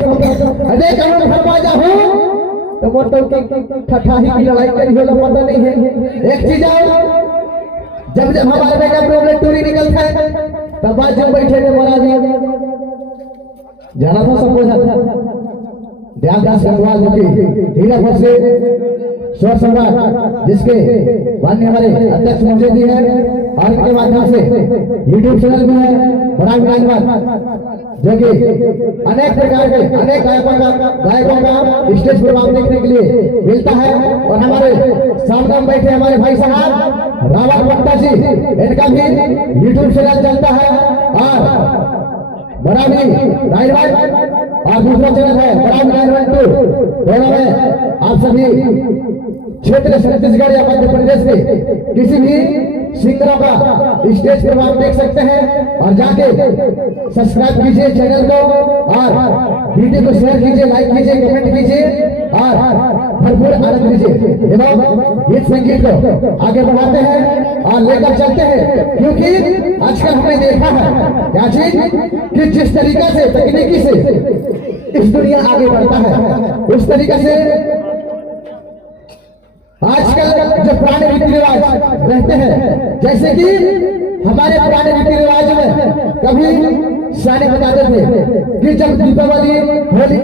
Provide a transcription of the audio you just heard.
अरे कहीं फरमा जाऊं तो मोटो की ठठाही की लड़ाई करी होला पता नहीं है। एक चीज और, जब जब हमारे बेटा प्रॉब्लम टूरी निकलता है तब बाजू बैठे थे मोरा दिया जाना था सब था ध्यान दास गंगवाल जो कि हीरा से स्वर सम्राट जिसके माननीय हमारे अध्यक्ष महोदय जी हैं और इनके माध्यम से यूट्यूब चैनल भी है बड़ा धन्यवाद जो कि अनेक प्रकार के अनेक गायकों का स्टेज प्रोग्राम देखने के लिए मिलता है। और हमारे सामने बैठे हमारे भाई साहब रावण भट्टा जी, इनका भी यूट्यूब चैनल चलता है और बड़ा भी राइड और दूसरा चैनल है बड़ा भी राइड दोनों में आप सभी क्षेत्र छत्तीसगढ़ या मध्य प्रदेश के किसी भी सिंगरों का स्टेज पर आप देख सकते हैं और जाके सब्सक्राइब कीजिए चैनल को और वीडियो को शेयर कीजिए, लाइक कीजिए, कमेंट कीजिए और भरपूर आनंद लीजिए एवं गीत संगीत को आगे बढ़ाते हैं और लेकर चलते हैं। क्योंकि आजकल हमने देखा है क्या चीज कि जिस तरीके से तकनीकी से इस दुनिया आगे बढ़ता है उस तरीके से आजकल जो पुराने रीति रिवाज रहते हैं, जैसे कि हमारे पुराने रीति रिवाज में कभी सारे बताते थे कि जब दीपावली होली